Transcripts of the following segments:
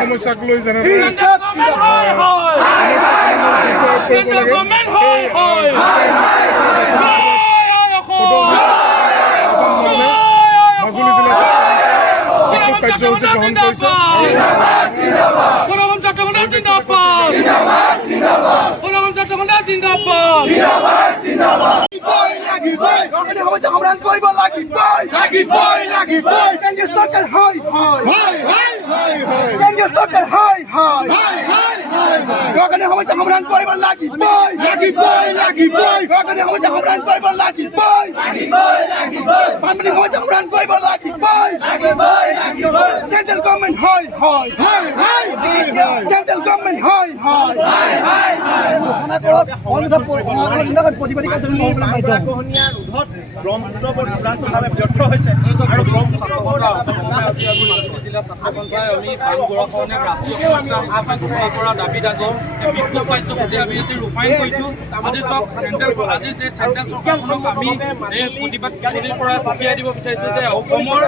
সমস্যাক লৈ জানে কাৰ্যসূচী গ্ৰহণ কৰিছে। Central government high high Central government high high ব্ৰহ্মপুত্ৰৰ চূড়ান্তভাৱে ব্যৰ্থ হৈছে আৰু ব্ৰহ্মপুত্ৰৰ জিলা ছাত্ৰ সন্থাই আমি পানীগৰাখনে ৰাষ্ট্ৰীয় সমস্যা কৰা দাবীত আজি বিক্ষোভ পাইছোঁ যে আমি আজি ৰূপায়ণ কৰিছোঁ। আজি চব আজি যে চেণ্ট্ৰেল চৰকাৰখনক আমি এই প্ৰতিবাদকাৰীৰ পৰা পঠিয়াই দিব বিচাৰিছোঁ যে অসমৰ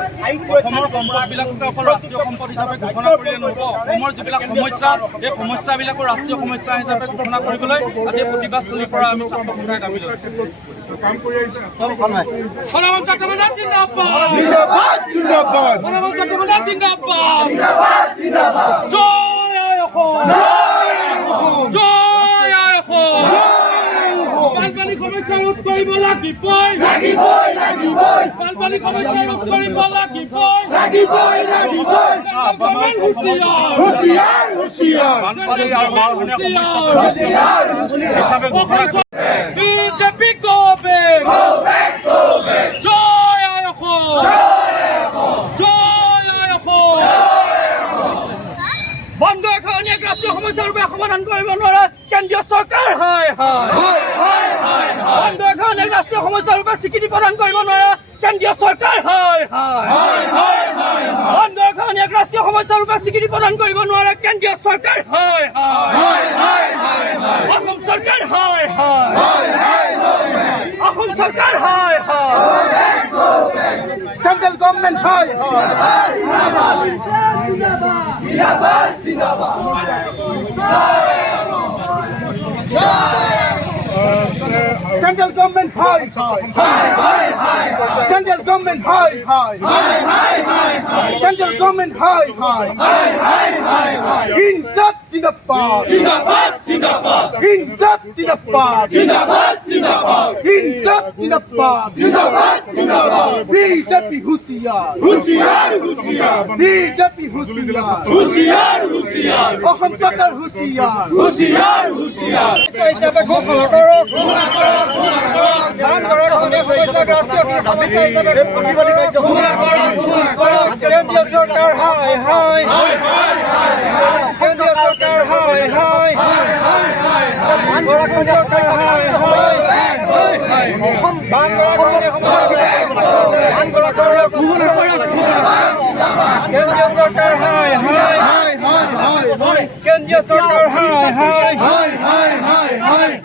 সম্পদবিলাককে অকল ৰাষ্ট্ৰীয় সম্পদ হিচাপে ঘোষণা কৰিলে নহ'ব। অসমৰ যিবিলাক সমস্যা এই সমস্যাবিলাকৰ ৰাষ্ট্ৰীয় সমস্যা হিচাপে ঘোষণা কৰিবলৈ আজি প্ৰতিবাদস্থলীৰ পৰা আমি ছাত্ৰ সন্থাই দাবী লৈছোঁ। বানপানী সমস্যা ৰোধ কৰিব লাগিবই বানপানী সমস্যা ৰোধ কৰিব লাগিবই বিজেপি গো বেক জয় আই অসম জয় আই অসম। বন্ধ এখন এক ৰাষ্ট্ৰীয় সমস্যাৰ ৰূপে সমাধান কৰিব নোৱাৰা কেন্দ্ৰীয় চৰকাৰ হয় বন্ধ এখন এক ৰাষ্ট্ৰীয় সমস্যাৰ ৰূপে স্বীকৃতি প্ৰদান কৰিব নোৱাৰা কেন্দ্ৰীয় চৰকাৰ হয় বন্ধ এখন এক ৰাষ্ট্ৰীয় সমস্যাৰ ৰূপে স্বীকৃতি প্ৰদান কৰিব নোৱাৰা কেন্দ্ৰীয় চৰকাৰ হয় অসম চৰকাৰ হয় অসম চৰকাৰ হয় Central government high Central government high Central government high Central government high Injab Jindabad Injab Jindabad Injab Jindabad BJP Husiyar BJP Husiyar Ahom Sarkar Husiyar হিচাপে ঘোষণা কৰক কেন্দ্ৰীয় চৰকাৰ কেন্দ্ৰীয় চৰকাৰ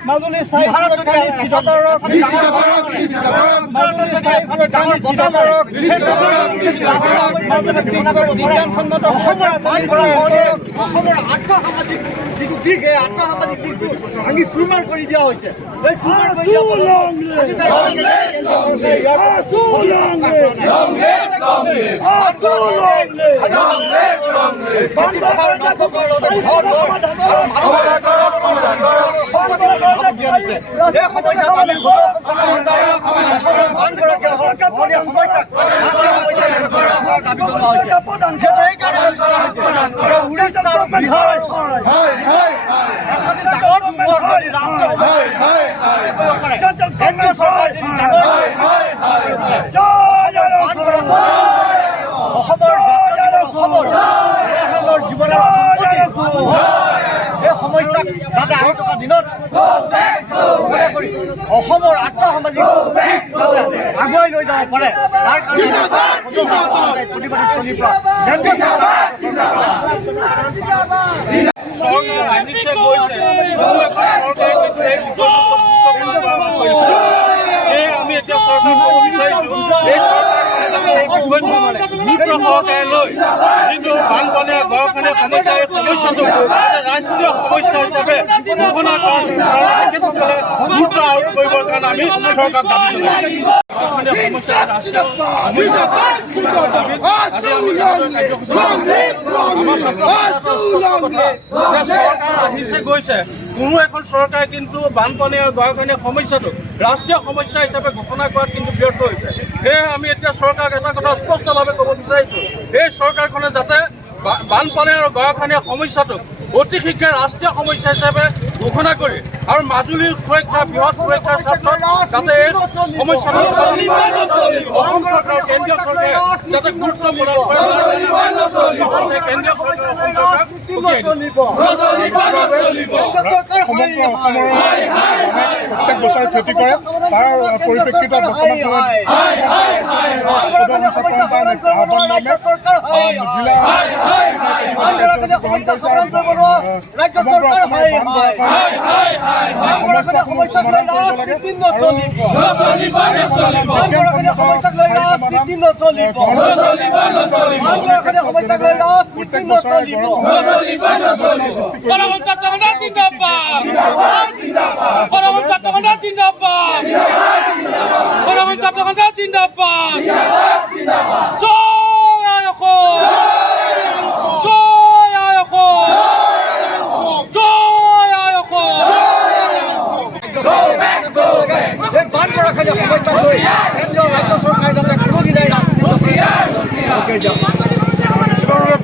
মাজুলী স্থায়ী বিজ্ঞানসন্মত অসমৰ আৰ্থসামাজিক যিটো দিশ এই আৰ্থসামাজিক দিশটো ভাঙি চুৰমাৰ কৰি দিয়া হৈছে। অসমৰ আত্মসমাজ সামাজিক দিশ যাতে আগুৱাই লৈ যাব পাৰে তাৰ কাৰণে প্ৰতিবাদী পৰা কেন্দ্ৰীয় চৰকাৰ আহিছে গৈছে কোনো এখন চৰকাৰে কিন্তু এই বিষয়টোৰ আমি এতিয়া চৰকাৰক ক'ব বিচাৰিছোঁ এই চৰকাৰখনে এই বিষয়টো গুৰুত্ব সহকাৰে লৈ যিটো বানপানীৰ গৰাখহনীয়া সমস্যা এই সমস্যাটো ৰাষ্ট্ৰীয় সমস্যা হিচাপে ঘোষণা কৰাৰ তেখেতসকলে গুৰুত্ব আৰোপ কৰিবৰ কাৰণে আমি চৰকাৰক দাবী জনাইছোঁ। সমস্যা ৰাষ্ট্ৰীয় চৰকাৰ আহিছে গৈছে কোনো এখন চৰকাৰে কিন্তু বানপানী আৰু গৰাখহনীয়া সমস্যাটো ৰাষ্ট্ৰীয় সমস্যা হিচাপে ঘোষণা কৰাত কিন্তু ব্যৰ্থ হৈছে। সেয়েহে আমি এতিয়া চৰকাৰক এটা কথা স্পষ্টভাৱে ক'ব বিচাৰিছোঁ এই চৰকাৰখনে যাতে বানপানী আৰু গৰাখহনীয়া সমস্যাটোক অতি শীঘ্ৰে ৰাষ্ট্ৰীয় সমস্যা হিচাপে ঘোষণা কৰি আৰু মাজুলীৰ সুৰক্ষা বৃহৎ সুৰক্ষাৰ ক্ষেত্ৰত যাতে এই সমস্যাটো অসম চৰকাৰ কেন্দ্ৰীয় চৰকাৰে যাতে গুৰুত্ব প্ৰদান কৰে কেন্দ্ৰীয় সমগ্ৰ অসমৰ প্ৰত্যেক বছৰে ক্ষতি কৰে তাৰ পৰিপ্ৰেক্ষিতত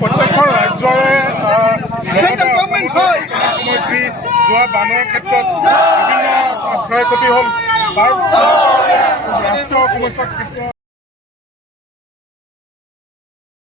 প্ৰত্যেকখন ৰাজ্যৰে মুখ্যমন্ত্ৰী যোৱা বানৰ ক্ষেত্ৰত বিভিন্ন ক্ষয় ক্ষতি হ'ল তাৰ ৰাষ্ট্ৰীয় সমস্যাৰ ক্ষেত্ৰত